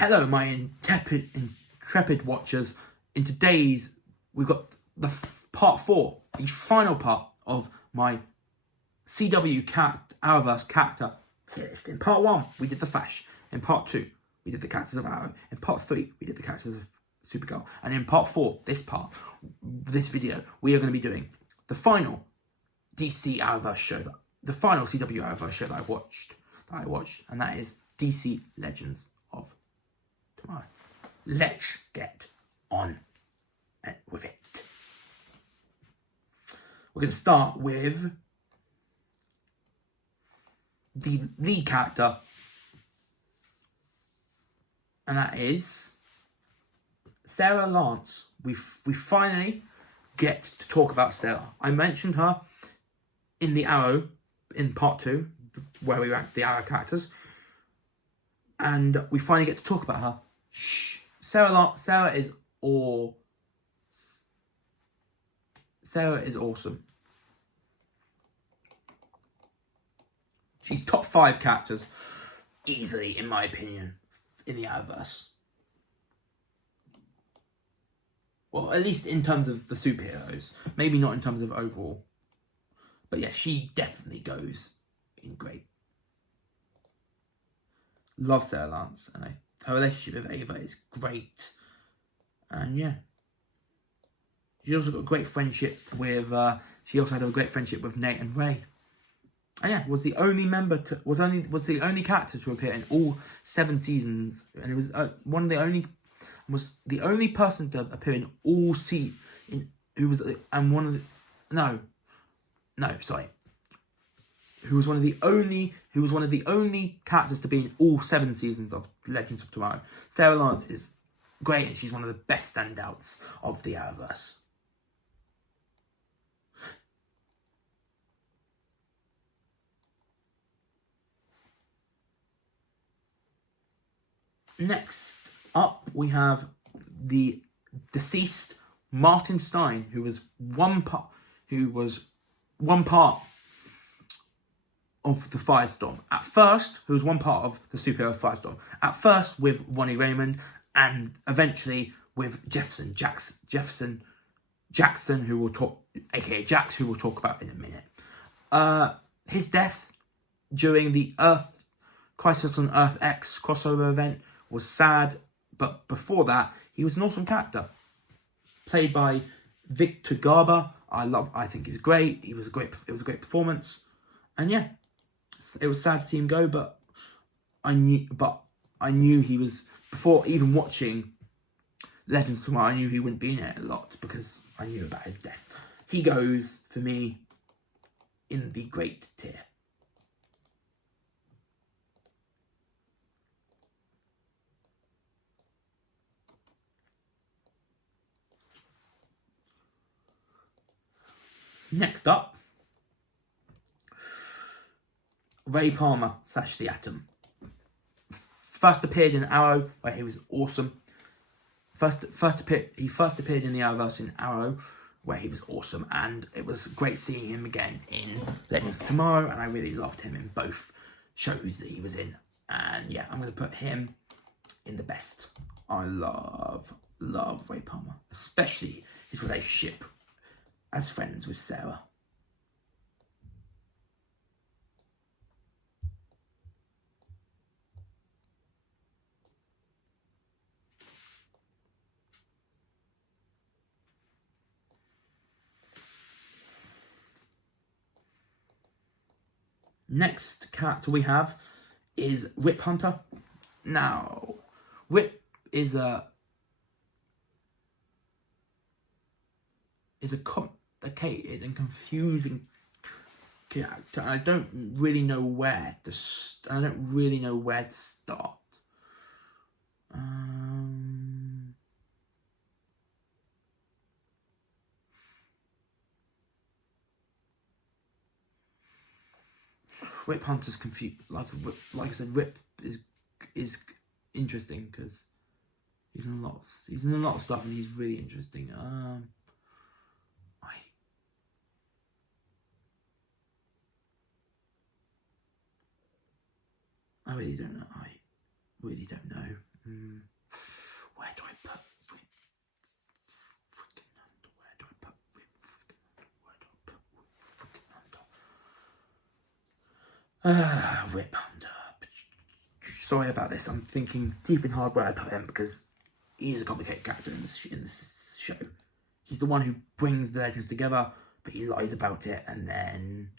Hello, my intrepid watchers. In today's, we've got the part 4, the final part of my CW Arrowverse character tier list. In part 1, we did the Flash. In part 2, we did the characters of Arrow. In part 3, we did the characters of Supergirl. And in part 4, this video, we are going to be doing the final DC Arrowverse show, the final CW Arrowverse show that I watched, and that is DC Legends of Tomorrow. Let's get on with it. We're going to start with the lead character, and that is Sarah Lance. We finally get to talk about Sarah. I mentioned her in the Arrow in part 2, where we ranked the Arrow characters, and we finally get to talk about her. Sarah is awesome. She's top 5 characters, easily, in my opinion, in the Arrowverse. Well, at least in terms of the superheroes. Maybe not in terms of overall. But yeah, she definitely goes in great. Love Sarah Lance, and her relationship with Ava is great. And yeah, she also got a great friendship with. She also had a great friendship with Nate and Ray. And yeah, was the only character to appear in all 7 seasons, and it was was the only person to appear in all who was one of the only characters to be in all 7 seasons of Legends of Tomorrow. Sarah Lance is great, and she's one of the best standouts of the Arrowverse. Next up, we have the deceased Martin Stein, who was one part of the Firestorm. At first, who was one part of the superhero Firestorm. At first with Ronnie Raymond, and eventually with Jefferson Jackson, who we'll talk, aka Jax, who we'll talk about in a minute. His death during the Crisis on Earth X crossover event was sad, but before that, he was an awesome character. Played by Victor Garber. I think he's great. It was a great performance. And yeah, it was sad to see him go, but I knew he was, before even watching Legends of Tomorrow, I knew he wouldn't be in it a lot because I knew about his death. He goes, for me, in the great tier. Next up, Ray Palmer / The Atom. First appeared in Arrow, where he was awesome. He first appeared in the Arrowverse in Arrow, where he was awesome, and it was great seeing him again in Legends of Tomorrow, and I really loved him in both shows that he was in. And yeah, I'm going to put him in the best. I love Ray Palmer, especially his relationship as friends with Sarah. Next character we have is Rip Hunter. Now, Rip is a complicated and confusing character. I don't really know where to start. Rip Hunter's confused. Like I said, Rip is interesting because he's in a lot of stuff, and he's really interesting. I really don't know. Where do I put Rip freaking under? Where do I put Rip freaking under? Where do I put Rip freaking under? Rip under. Sorry about this. I'm thinking deep and hard where I put him because he is a complicated character in this show. He's the one who brings the legends together, but he lies about it, and then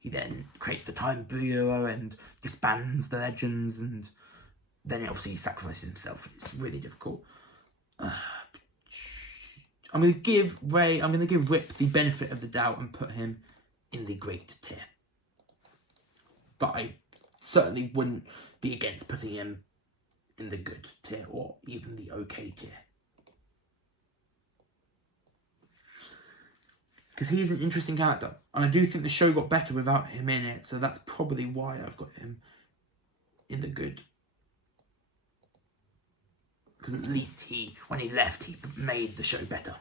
he creates the Time Bureau and disbands the legends, and then obviously he sacrifices himself. It's really difficult. I'm going to give Rip the benefit of the doubt and put him in the great tier. But I certainly wouldn't be against putting him in the good tier or even the okay tier. Because he is an interesting character. And I do think the show got better without him in it. So that's probably why I've got him in the good. Because at least when he left, he made the show better.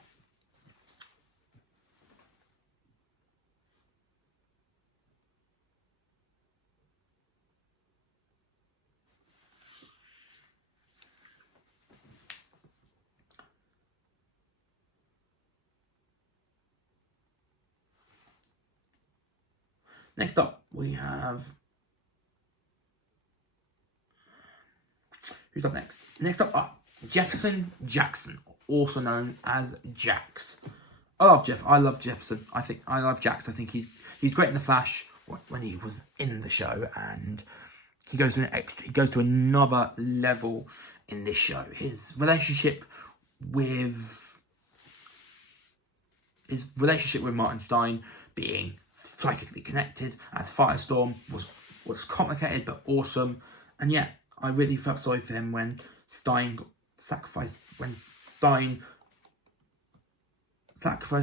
Next up, we have... Who's up next? Next up, Jefferson Jackson, also known as Jax. I love Jefferson. I love Jax. I think he's great in the Flash when he was in the show, and he goes to another level in this show. His relationship with Martin Stein being psychically connected as Firestorm was complicated but awesome. And yeah, I really felt sorry for him when Stein sacrificed his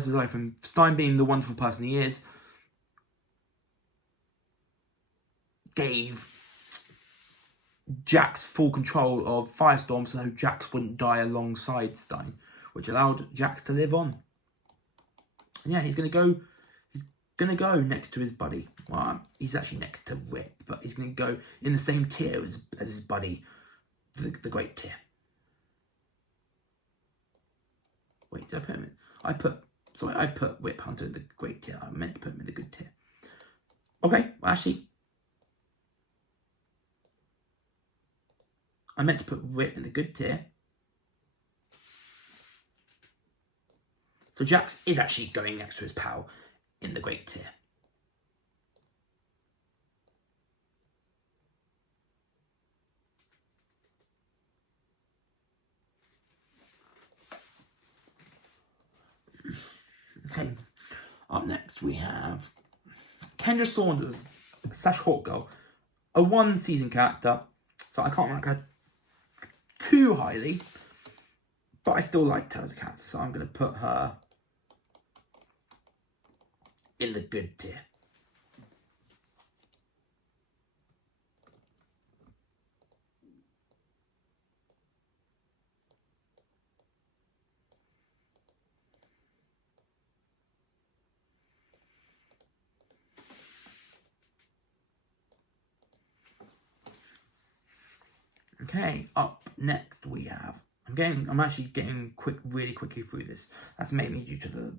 life, and Stein, being the wonderful person he is, gave Jax full control of Firestorm so Jax wouldn't die alongside Stein, which allowed Jax to live on. And yeah, he's gonna go next to his buddy. Well, he's actually next to Rip, but he's gonna go in the same tier as his buddy, the great tier. Wait, did I put him in? I put Rip Hunter in the great tier. I meant to put him in the good tier. Okay, well, actually, I meant to put Rip in the good tier. So Jax is actually going next to his pal in the great tier. Okay, up next we have Kendra Saunders, / Hawkgirl, a one-season character, so I can't rank her too highly, but I still liked her as a character, so I'm going to put her in the good tier. Okay, up next we have... I'm actually getting really quickly through this. That's mainly due to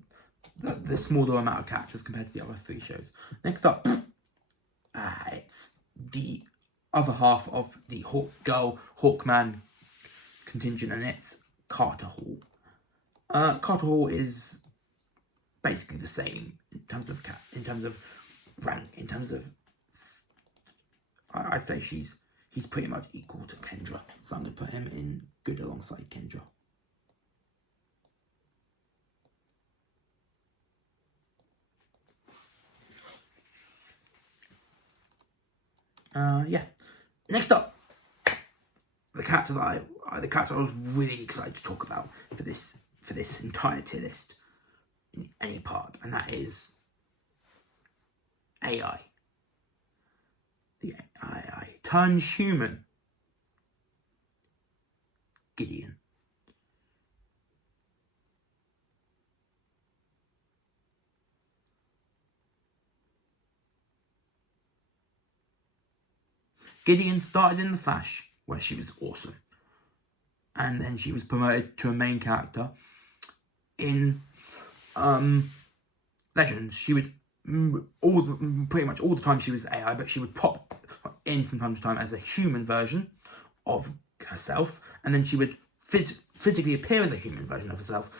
the smaller amount of characters compared to the other three shows. Next up, it's the other half of the Hawkgirl, Hawkman contingent, and it's Carter Hall. Carter Hall is basically the same in terms of rank, I'd say he's pretty much equal to Kendra, so I'm going to put him in good alongside Kendra. Yeah. Next up, the character I was really excited to talk about for this entire tier list in any part, and that is AI. The AI turns human. Gideon. Gideon started in the Flash. where she was awesome. And then she was promoted to a main character in Legends. She would pretty much all the time she was AI, but she would pop in from time to time as a human version of herself, and then she would physically appear as a human version of herself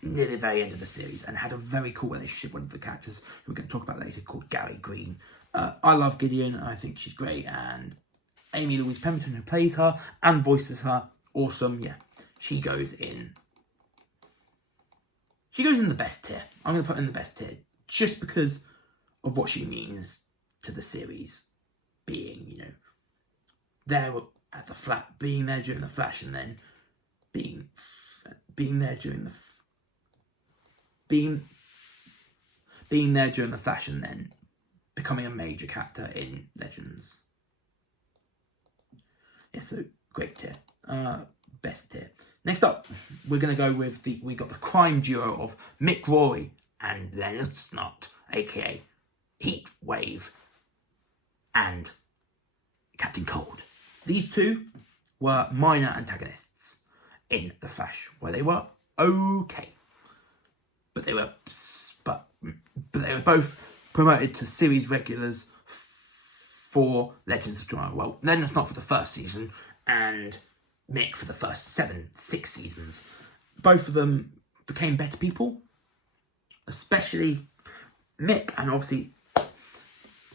near the very end of the series, and had a very cool relationship with one of the characters who we're going to talk about later, called Gary Green. I love Gideon. I think she's great, and Amy Louise Pemberton, who plays her and voices her, awesome. Yeah, she goes in the best tier. I'm going to put her in the best tier just because of what she means to the series, being, you know, there at the flat, being there during the Flash, and then being there during the Flash, and then becoming a major character in Legends. Yeah, so great tier, best tier. Next up, we're going to go with we got the crime duo of Mick Rory and Leonard Snart, aka Heatwave and Captain Cold. These two were minor antagonists in the Flash, where they were okay, but they were both promoted to series regulars for Legends of Tomorrow. Well, Leonard Snart for the first season, and Mick for the first 6 seasons. Both of them became better people, especially Mick, and obviously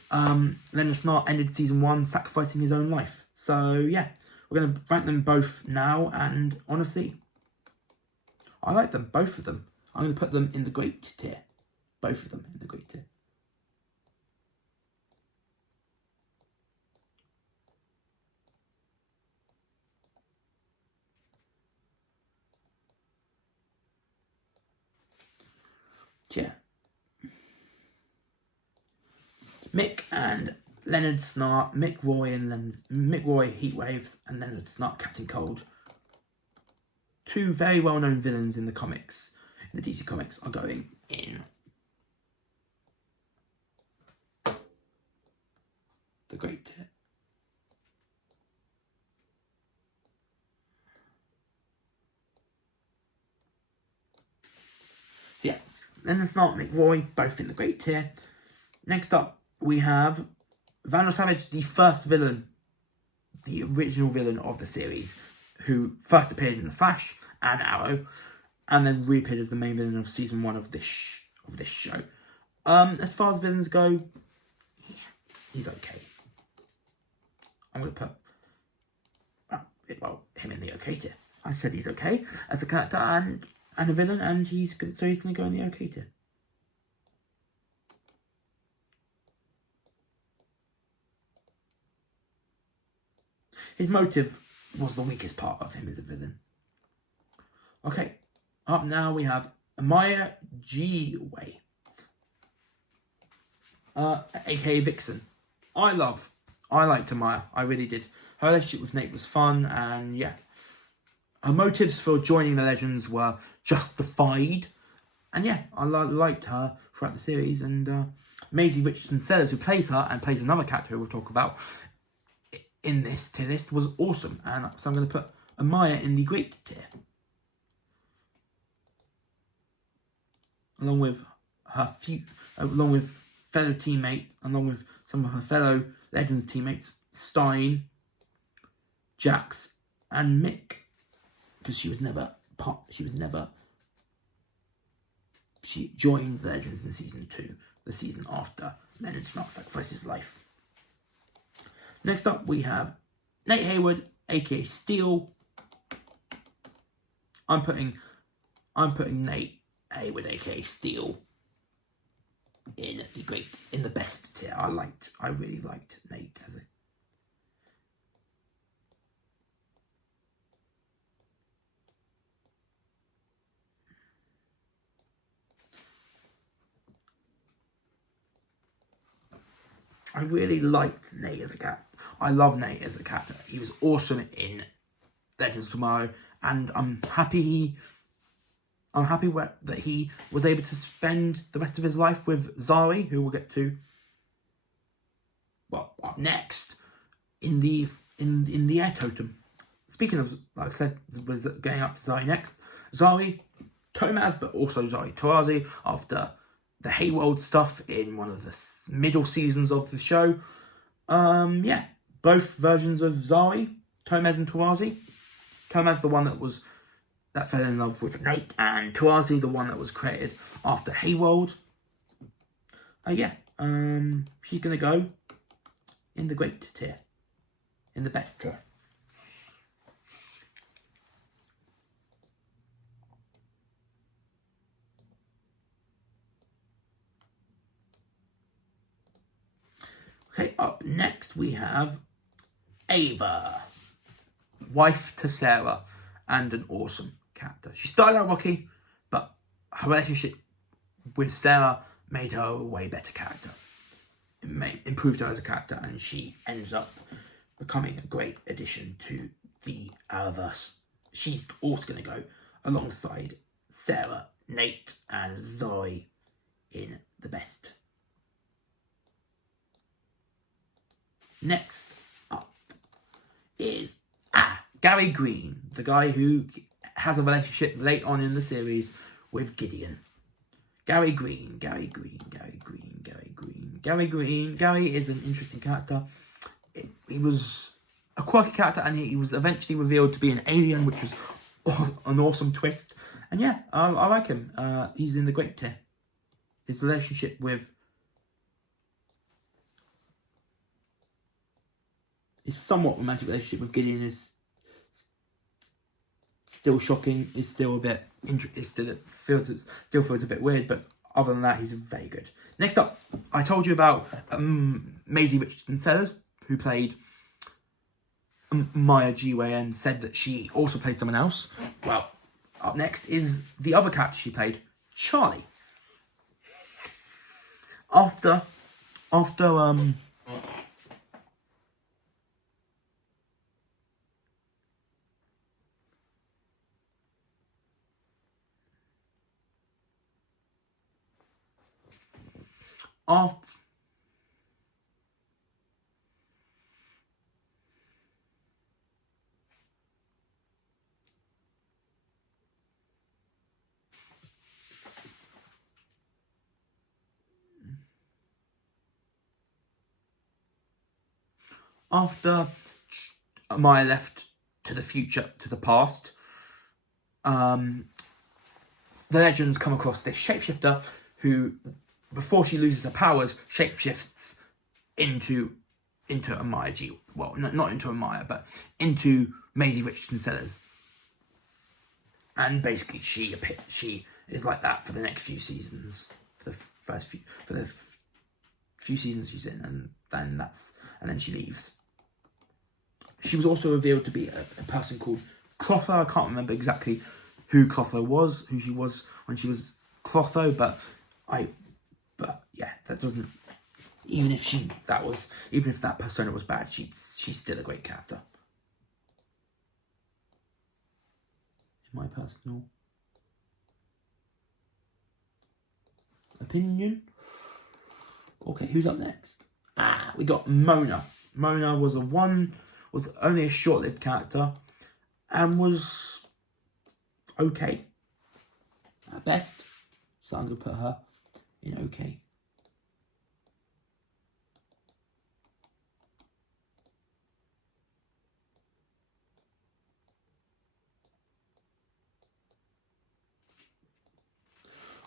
Leonard Snart ended season 1 sacrificing his own life. So yeah, we're going to rank them both now, and honestly, I like them, both of them. I'm going to put them in the great tier. Both of them in the great tier. Yeah. Mick and Leonard Snart, Mick Roy Heatwaves, and Leonard Snart Captain Cold. Two very well-known villains in the comics, in the DC comics, are going in the great tier. Yeah, Leonard Snart, Mick Roy, both in the great tier. Next up, we have Vandal Savage, the first villain, the original villain of the series, who first appeared in The Flash and Arrow, and then reappeared as the main villain of season 1 of this show. As far as villains go, yeah, he's okay. I'm going to put him in the okay tier. I said he's okay as a character and a villain, and he's going to go in the okay tier. His motive was the weakest part of him as a villain. Okay, up now we have Amaya G-Way, aka Vixen. I liked Amaya, I really did. Her relationship with Nate was fun, and yeah, her motives for joining the Legends were justified, and yeah, I liked her throughout the series. And Maisie Richardson Sellers, who plays her and plays another character who we'll talk about in this tier list, was awesome, and so I'm going to put Amaya in the great tier, along with fellow teammates, along with some of her fellow Legends teammates, Stein, Jax, and Mick, because she joined the Legends in season 2, the season after Leonard Snart sacrificed his life. Next up, we have Nate Hayward, aka Steel. I'm putting Nate Hayward, aka Steel, in the best tier. I really liked Nate as a. I really liked Nate as a cat. I love Nate as a character. He was awesome in Legends of Tomorrow, and I'm happy that he was able to spend the rest of his life with Zari, who we'll get to up next in the in the air totem. Speaking of, like I said, was getting up to Zari next. Zari, Tomaz, but also Zari Tawazi after the Hayworld stuff in one of the middle seasons of the show. Yeah, both versions of Zari, Tomaz and Tawazi. Tomaz, the one that fell in love with Nate, and Tawazi, the one that was created after Hayworld. Yeah, she's gonna go in the great tier, in the best tier. Okay, up next we have Ava, wife to Sarah, and an awesome character. She started out rocky, but her relationship with Sarah made her a way better character. It improved her as a character, and she ends up becoming a great addition to the Arrowverse. She's also going to go alongside Sarah, Nate, and Zoe in the best. Next up is Gary Green, the guy who has a relationship late on in the series with Gideon. Gary Green. Gary is an interesting character. He was a quirky character, and he was eventually revealed to be an alien, which was an awesome twist. And yeah, I like him. He's in the great tier. His relationship with his somewhat romantic relationship with Gideon is still shocking. It's still a bit. It still feels a bit weird, but other than that, he's very good. Next up, I told you about Maisie Richardson Sellers, who played Maya G-Way, and said that she also played someone else. Well, up next is the other character she played, Charlie. After after Maya left to the future, to the past, the Legends come across this shapeshifter who, before she loses her powers, shapeshifts into a Maya G. Well, not into a Maya, but into Maisie Richardson Sellers. And basically, she is like that for the next few seasons, for the few seasons she's in, and then she leaves. She was also revealed to be a person called Clotho. I can't remember exactly who she was when she was Clotho, but yeah, that doesn't. Even if that persona was bad, she's still a great character. My personal opinion. Okay, who's up next? We got Mona. Mona was only a short-lived character, and was okay at best. So I'm gonna put her in okay.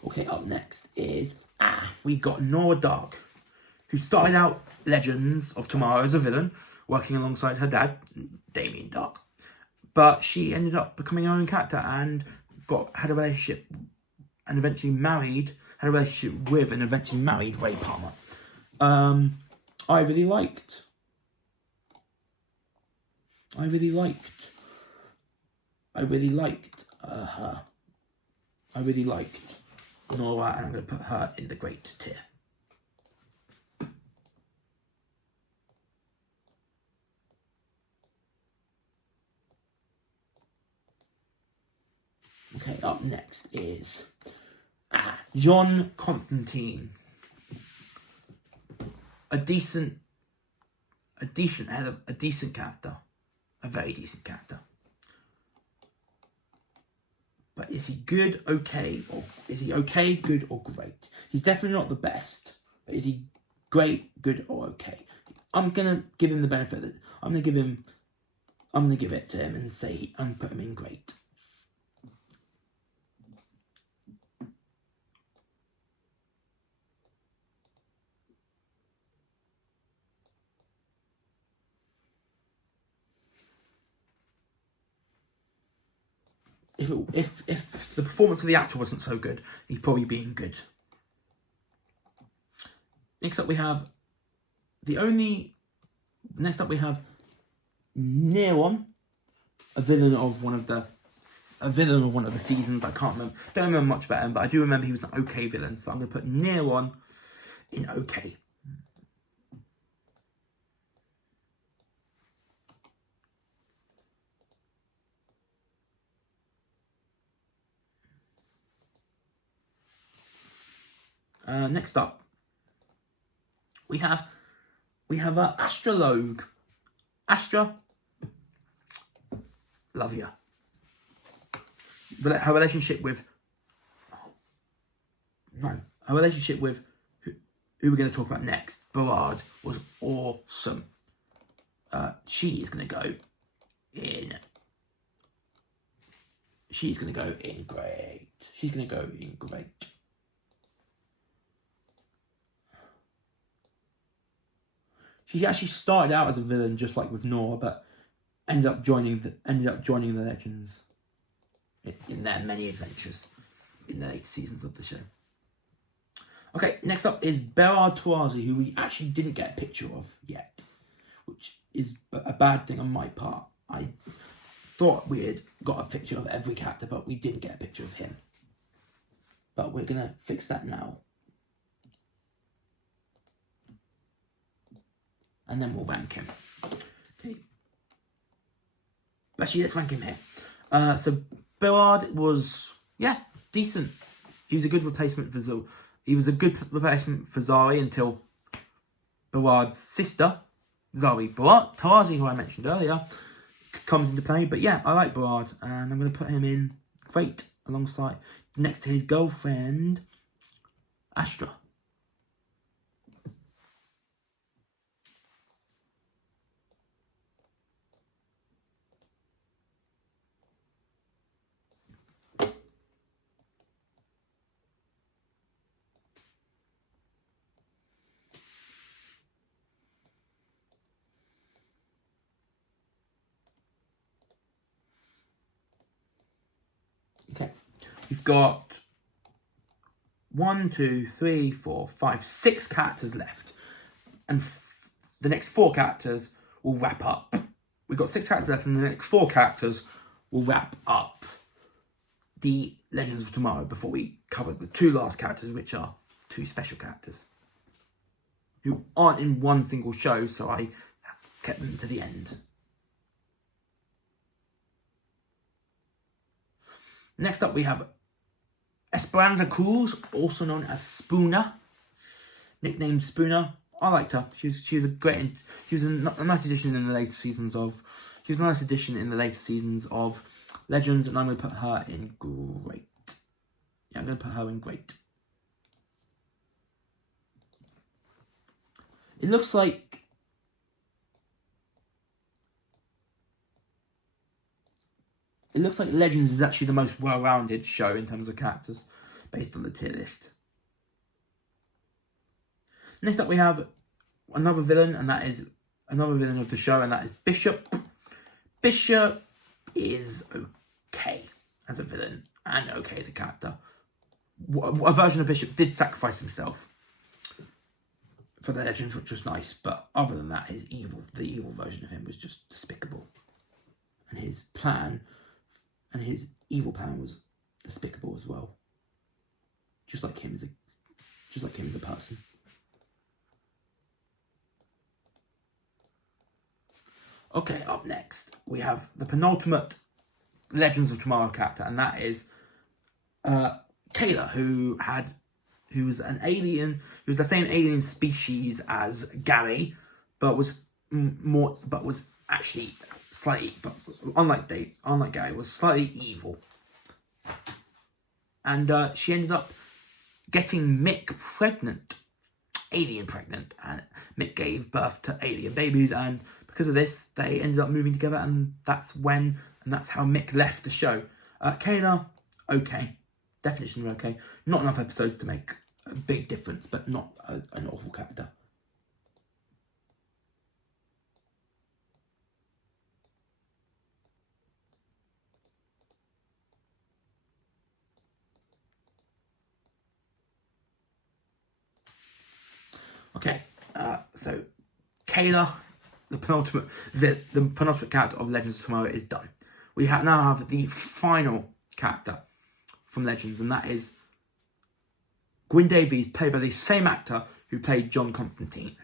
Okay, up next is we got Nora Dark, who started out Legends of Tomorrow as a villain, working alongside her dad, Damien Dark. But she ended up becoming her own character and had a relationship and eventually married Ray Palmer. I really liked her. I really liked Nora, and I'm going to put her in the great tier. Okay, up next is John Constantine. A decent a decent character, a very decent character. But is he good, okay, or is he okay, good, or great? He's definitely not the best, but is he great, good, or okay? I'm gonna give him the benefit that I'm gonna give it to him and say I'm put him in great. If the performance of the actor wasn't so good, he'd probably be in good. Next up we have Neron, a villain of one of the seasons. I can't remember. Don't remember much about him, but I do remember he was an okay villain. So I'm going to put Neron in okay. Next up, we have an astrologue. Astra, love you. Her relationship with who we're going to talk about next, Barad, was awesome. She is going to go in great. She's going to go in great. She actually started out as a villain, just like with Nora, but ended up joining the Legends in their many adventures in the later seasons of the show. Okay, next up is Berard Tawazi, who we actually didn't get a picture of yet, which is a bad thing on my part. I thought we had got a picture of every character, but we didn't get a picture of him. But we're gonna fix that now. And then we'll rank him. Okay. Actually, let's rank him here. So Berard was, decent. He was a good replacement for Zul. He was a good replacement for Zari until Berard's sister, Zari Tawazi, who I mentioned earlier, comes into play. But yeah, I like Berard, and I'm going to put him in great alongside, next to his girlfriend, Astra. Okay, we've got 6 characters left, and the next 4 characters will wrap up. We've got 6 characters left, and the next 4 characters will wrap up the Legends of Tomorrow before we cover the 2 last characters, which are 2 special characters who aren't in one single show, so I kept them to the end. Next up, we have Esperanza Cruz, also known as Spooner, nicknamed Spooner. I liked her. She was a nice addition in the later seasons of. She was a nice addition in the later seasons of Legends, and I'm going to put her in great. Yeah, I'm going to put her in great. It looks like Legends is actually the most well-rounded show in terms of characters, based on the tier list. Next up, we have another villain, and that is another villain of the show, and that is Bishop. Bishop is okay as a villain and okay as a character. A version of Bishop did sacrifice himself for the Legends, which was nice, but other than that, the evil version of him was just despicable, and his evil plan was despicable as well. Just like him as a person. Okay, up next we have the penultimate Legends of Tomorrow character, and that is Kayla, who was an alien, who was the same alien species as Gary, but was more, but was actually slightly, but unlike Gary, was slightly evil. And she ended up getting Mick pregnant, alien pregnant, and Mick gave birth to alien babies, and because of this, they ended up moving together, and that's how Mick left the show. Kayla, okay, definition of okay, not enough episodes to make a big difference, but not an awful character. Okay, so Kayla, the penultimate character of Legends of Tomorrow is done. We now have the final character from Legends, and that is Gwyn Davies, played by the same actor who played Constantine.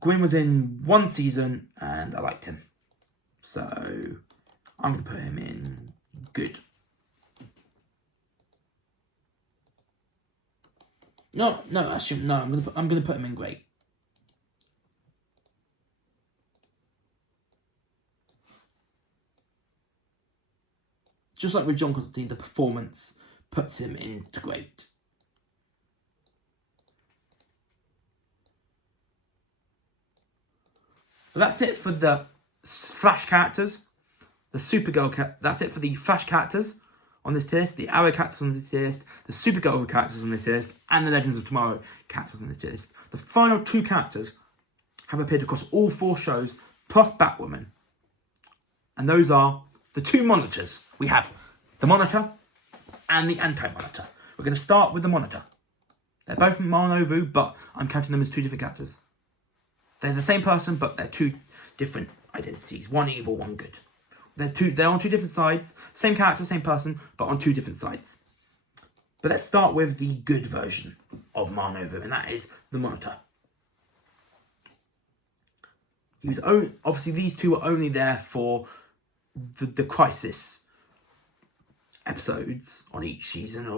Gwyn was in one season, and I liked him, so I'm going to put him in good. No, actually, no. I'm gonna put him in great. Just like with John Constantine, the performance puts him into great. But that's it for the Flash characters. The Supergirl that's it for the Flash characters on this tier list, the Arrow characters on this tier list, the Supergirl characters on this tier list, and the Legends of Tomorrow characters on this tier list. The final two characters have appeared across all 4 shows, plus Batwoman. And those are the 2 monitors. We have the Monitor and the Anti-Monitor. We're going to start with the Monitor. They're both Monovu, but I'm counting them as 2 different characters. They're the same person, but they're 2 different identities. One evil, one good. They're on 2 different sides. Same character, same person, but on 2 different sides. But let's start with the good version of Marnovu, and that is the Monitor. Obviously these 2 were only there for the Crisis episodes on each season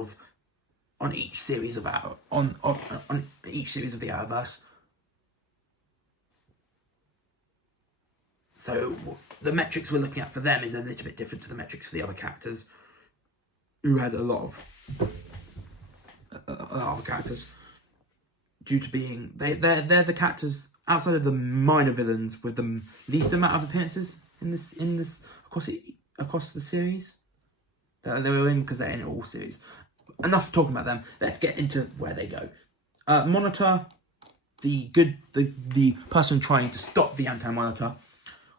on each series of the Arrowverse. So the metrics we're looking at for them is a little bit different to the metrics for the other characters, who had a lot of other characters, due to being they're the characters outside of the minor villains with the least amount of appearances in this across the series. They were in because they're in all series. Enough talking about them. Let's get into where they go. Monitor, the person trying to stop the Anti-Monitor,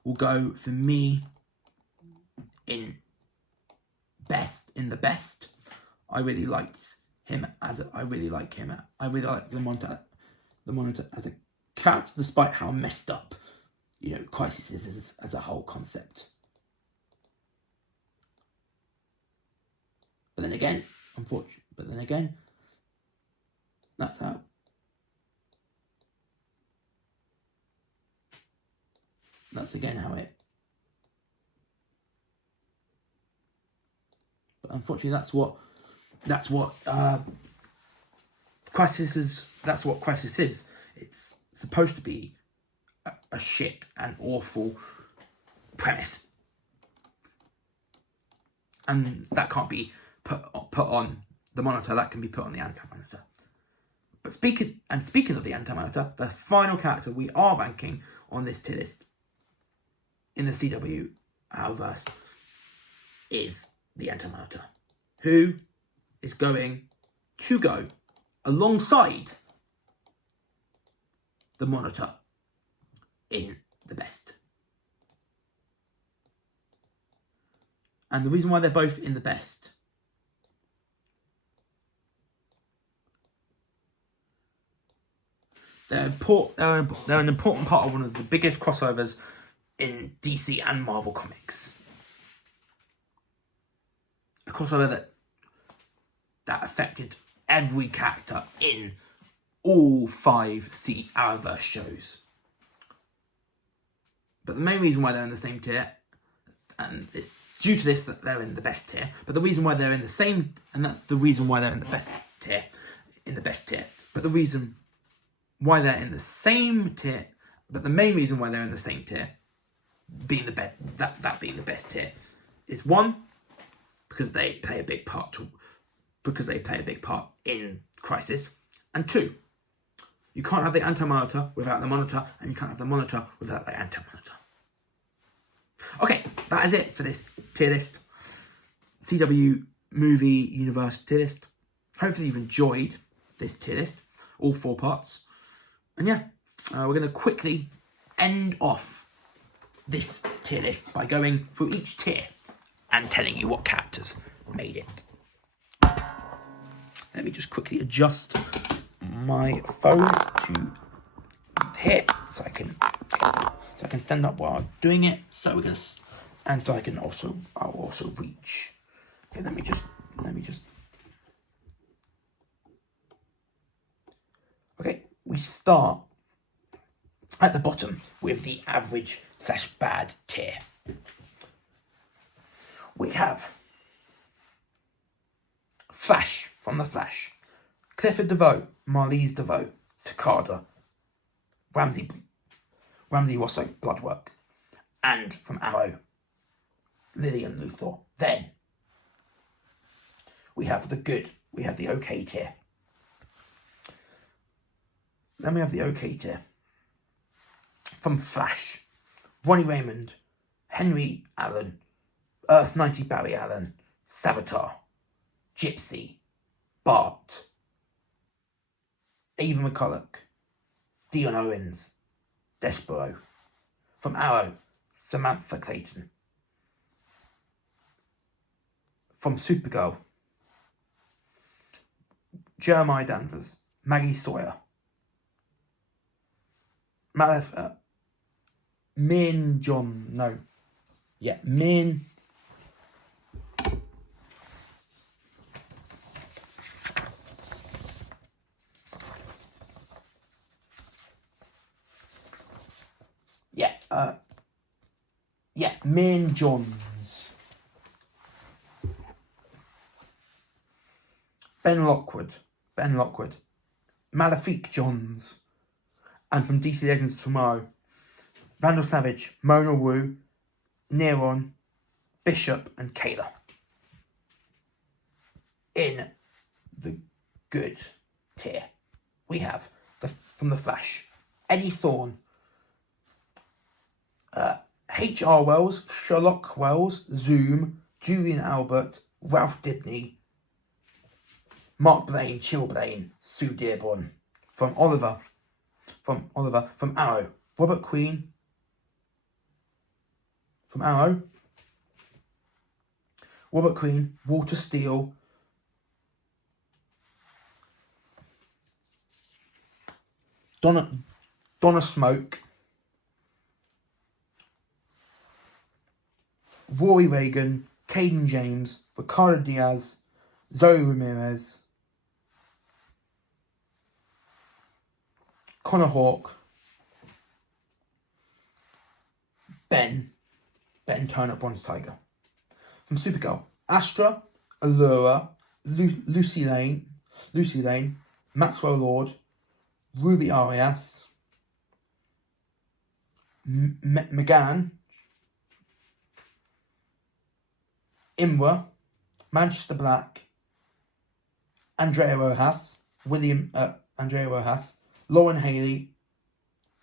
will go for me in the best. I really like the Monitor as a character, despite how messed up, Crisis is as a whole concept. But then again, that's how. That's again how it. But unfortunately, that's what Crisis is. That's what Crisis is. It's supposed to be a shit and awful premise, and that can't be put on the Monitor. That can be put on the Anti-Monitor. But speaking of the Anti-Monitor, the final character we are ranking on this tier list in the CW Arrowverse is the Anti-Monitor, who is going to go alongside the Monitor in the best. And the reason why they're both in the best they're an important part of one of the biggest crossovers in DC and Marvel Comics. A crossover that affected every character in all 5 Arrowverse shows. But the main reason why they're in the same tier, and it's due to this that they're in the best tier, but the reason why they're in the same, and that's the reason why they're in the best tier, but the reason why they're in the same tier, but the main reason why they're in the same tier, being the best, that being the best tier, is one, because they play a big part in Crisis, and two, you can't have the anti-monitor without the monitor, and you can't have the monitor without the anti-monitor. Okay, that is it for this tier list. CW Movie Universe tier list. Hopefully you've enjoyed this tier list, all 4 parts. And yeah, we're going to quickly end off this tier list by going through each tier and telling you what characters made it. Let me just quickly adjust my phone to here so I can stand up while I'm doing it. So we're gonna, and so I'll also reach. Okay, let me just. Okay, we start at the bottom with the average/bad tier. We have Flash from The Flash, Clifford DeVoe, Marlise DeVoe, Cicada, Ramsey Rosso, Bloodwork, and from Arrow, Lillian Luthor. Then we have the okay tier. Then we have the okay tier. From Flash, Ronnie Raymond, Henry Allen, Earth 90 Barry Allen, Savitar, Gypsy, Bart, Ava McCulloch, Dion Owens, Despero. From Arrow, Samantha Clayton. From Supergirl, Jeremiah Danvers, Maggie Sawyer, Min. Min Johns. Ben Lockwood. Malefique Johns. And from DC Legends of Tomorrow, Randall Savage, Mona Wu, Neron, Bishop, and Kayla. In the good tier, we have from The Flash, Eddie Thawne, H.R. Wells, Sherlock Wells, Zoom, Julian Albert, Ralph Dibney, Mark Blaine, Chill Blaine, Sue Dearborn. From Arrow, Robert Queen. From Arrow, Robert Queen, Walter Steele, Donna Smoke, Rory Reagan, Caden James, Ricardo Diaz, Zoe Ramirez, Connor Hawke, Ben Turner, Bronze Tiger. From Supergirl, Astra, Allura, Lucy Lane, Maxwell Lord, Ruby Arias, McGann, Imra, Manchester Black, Andrea Rojas, Lauren Haley,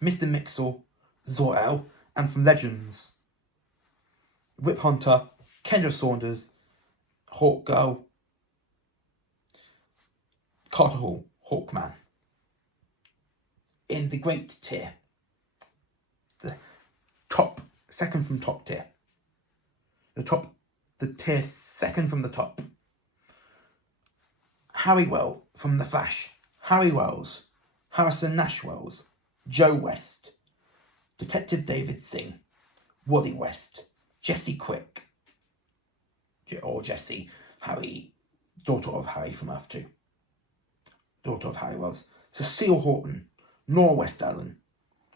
Mr. Mixel, Zor-El, and from Legends, Rip Hunter, Kendra Saunders, Hawk Girl, Carter Hall, Hawkman. In the great tier, the second from top tier, the tier second from the top, Harry Well from The Flash, Harry Wells, Harrison Nash Wells, Joe West, Detective David Singh, Wally West, Jessie Quick, or Jessie, Harry, daughter of Harry from Earth 2, daughter of Harry Wells, Cecile Horton, Nora West Allen,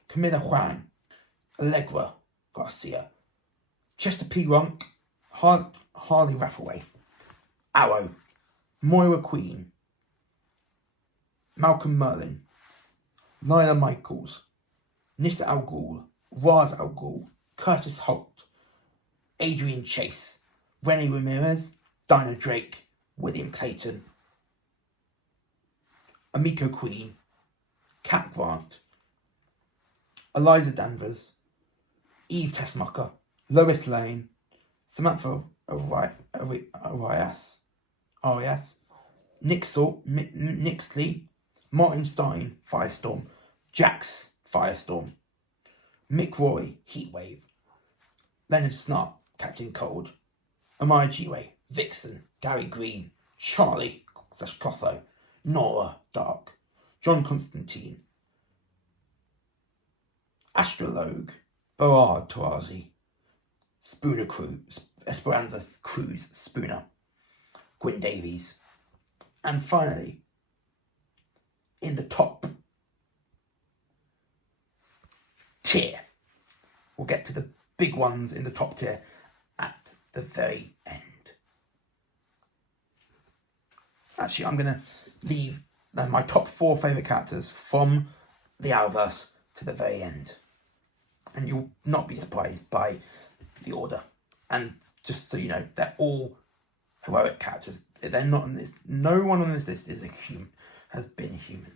Camilla Juan, Allegra Garcia, Chester P. Runk, Harley Rathaway, Arrow, Moira Queen, Malcolm Merlin, Lila Michaels, Nissa Al Ghul, Ra's Al Ghul, Curtis Holt, Adrian Chase, Renee Ramirez, Dinah Drake, William Clayton, Amiko Queen, Cat Grant, Eliza Danvers, Eve Tessmacher, Lois Lane, Samantha Arias, Nick Nixley, Martin Stein, Firestorm, Jax, Firestorm, Mick Roy, Heatwave, Leonard Snart, Captain Cold, Amaya Giwe, Vixen, Gary Green, Charlie /Clotho, Nora Dark, John Constantine, Astrologue, Barard Tarazi, Spooner Cruz, Esperanza Cruz, Spooner, Gwyn Davies, and finally, in the top tier, we'll get to the big ones in the top tier at the very end. Actually, I'm going to leave my top 4 favourite characters from the Arrowverse to the very end. And you'll not be surprised by the order. And just so you know, they're all heroic characters. They're not on this. No one on this list is a human, has been a human.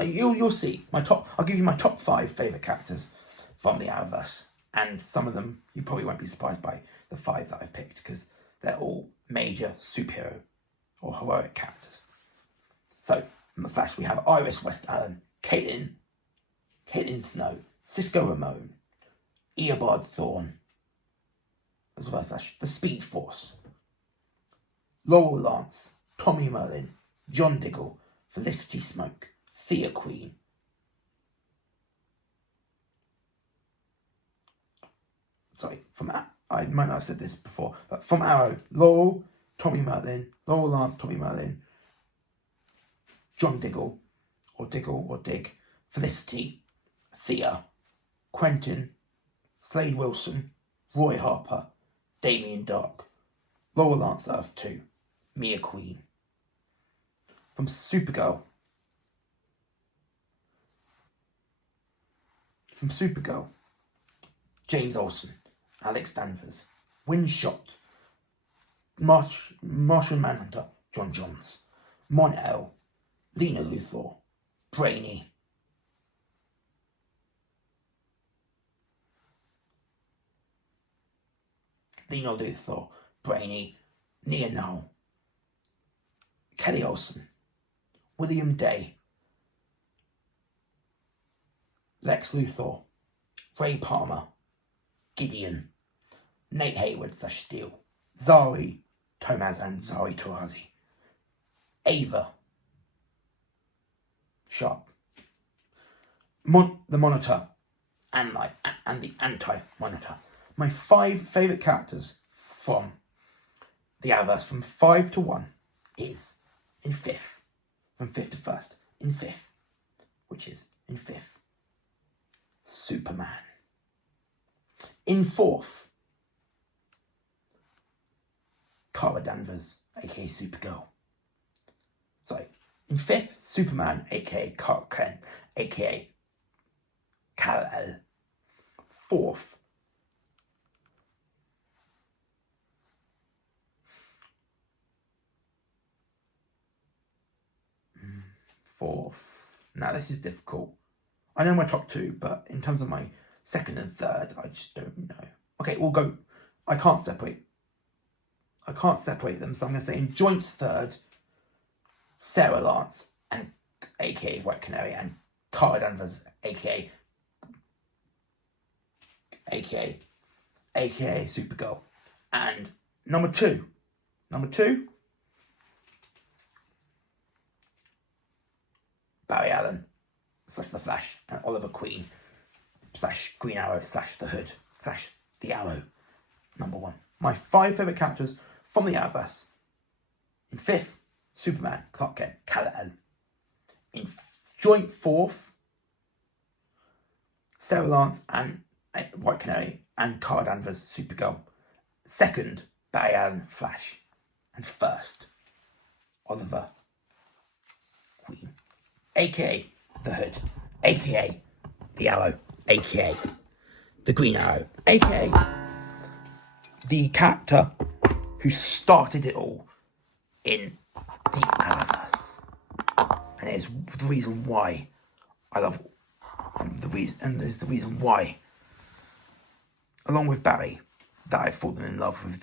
You'll see. I'll give you my top 5 favourite characters from the Arrowverse. And some of them, you probably won't be surprised by the 5 that I've picked, because they're all major superhero or heroic characters. So, in the Flash, we have Iris West Allen, Caitlin Snow, Cisco Ramon, Eobard Thawne, as well as Flash, the Speed Force, Laurel Lance, Tommy Merlin, John Diggle, Felicity Smoke, Thea Queen, I might not have said this before, but from Arrow, Laurel Lance, Tommy Merlin, John Diggle, or Dig, Felicity, Thea, Quentin, Slade Wilson, Roy Harper, Damien Dark, Laurel Lance Earth 2, Mia Queen. From Supergirl, James Olsen, Alex Danvers, Windshot, Martian Manhunter, John Johns, Mon-El, Lena Luthor, Brainy, Nia Null, Kelly Olsen, William Day, Lex Luthor, Ray Palmer, Gideon, Nate Hayward /Steel, Zari Tomaz and Zari Tarazi, Ava Sharp, the Monitor, and the Anti-Monitor. My 5 favourite characters from the Arrowverse from 5 to 1 is in 5th, from 5th to 1st, in 5th, which is in 5th, Superman. In 4th, Kara Danvers, aka Supergirl. Sorry, in 5th, Superman, aka Clark Kent, aka Kal-El. 4th, now this is difficult. I know my top 2, but in terms of my 2nd and 3rd, I just don't know. Okay, we'll go. I can't separate them, so I'm going to say in joint 3rd, Sarah Lance, and aka White Canary, and Kara Danvers, aka Supergirl. And number two, Barry Allen / The Flash, and Oliver Queen / Green Arrow / The Hood / The Arrow. Number 1. My 5 favourite characters from the Arrowverse. In 5th, Superman, Clark Kent, Kal-El. In joint 4th, Sarah Lance and White Canary, and Kara Danvers, Supergirl. 2nd, Barry Allen, Flash. And 1st, Oliver Queen, aka The Hood, aka the Arrow, aka the Green Arrow, aka the character who started it all in the Arrowverse. And it's the reason why I love there's the reason why, along with Barry, that I've fallen in love with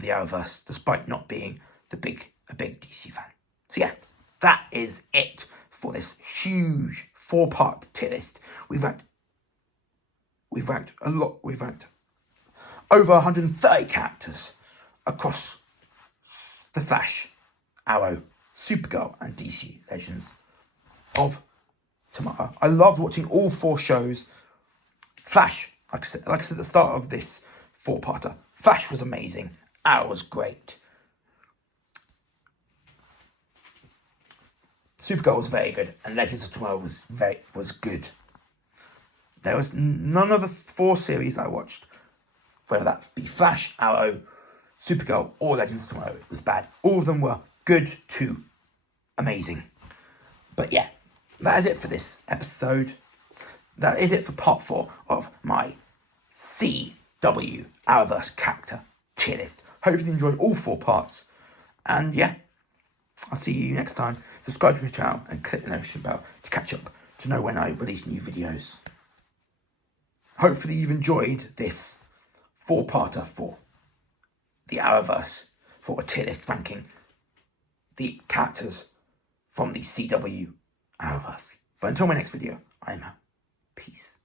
the Arrowverse, despite not being a big DC fan. So yeah, that is it for this huge 4-part tier list. We've ranked over 130 characters across the Flash, Arrow, Supergirl, and DC Legends of Tomorrow. I loved watching all 4 shows. Flash, like I said at the start of this 4-parter, Flash was amazing. Arrow was great. Supergirl was very good, and Legends of Tomorrow was good. There was none of the 4 series I watched, whether that be Flash, Arrow, Supergirl, or Legends of Tomorrow, was bad. All of them were good to amazing. But yeah, that is it for this episode. That is it for part 4 of my CW Arrowverse character tier list. Hopefully you enjoyed all 4 parts. And yeah, I'll see you next time. Subscribe to my channel and click the notification bell to catch up to know when I release new videos. Hopefully you've enjoyed this 4-parter for the Arrowverse, for a tier list ranking the characters from the CW Arrowverse. But until my next video, I'm out. Peace.